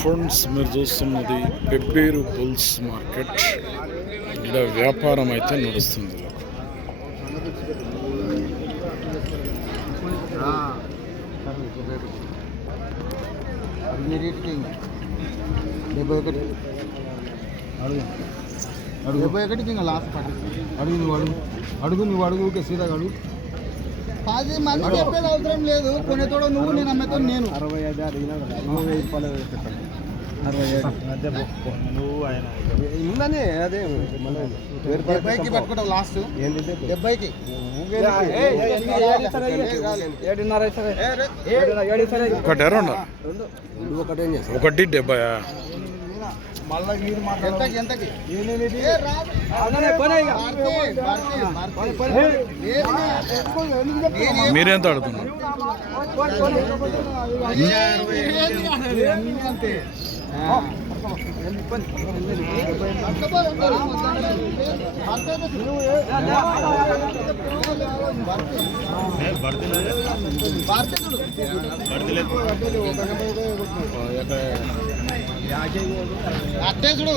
Friends, మీరు చూస్తున్నది Pebbair bulls market. ఇక్కడ వ్యాపారం అయితే నడుస్తుంది. అడుగు సీదా అడుగు. 10 మంది చెప్పేది అవసరం లేదు. కొనేతోడు నువ్వు, నేను అమ్మేతో నేను. 65 ఉందని అదే 70కి పట్టుకుంటావు లాస్ట్. 70కి ఒకటి 70. మళ్ళీ మీరు ఎంతకి మీరెంత అడుగుతున్నారు? అట్టేసుడు